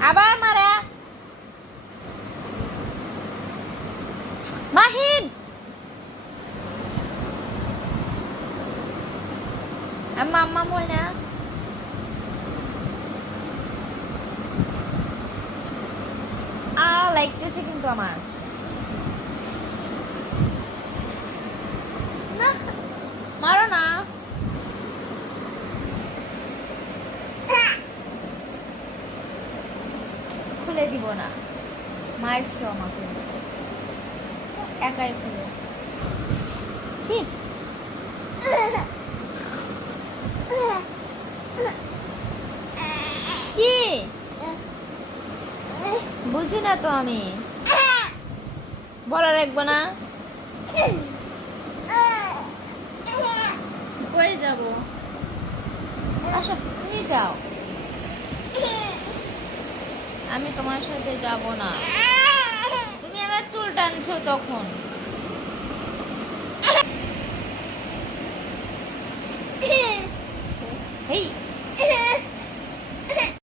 আবার মারা। মাহিন! আম্মা আম্মা মই না। আ লাগতেছে কিন্তু আমার না মারো না খুলে দিব না। মারছো আমাকে একাই খুলে। ঠিক কি? বুঝি না তো আমি। বলা রাখব না। কই যাব? আসো তুমি যাও। আমি তোমার সাথে যাব না। তুমি আমার চুল টানছো তখন। এই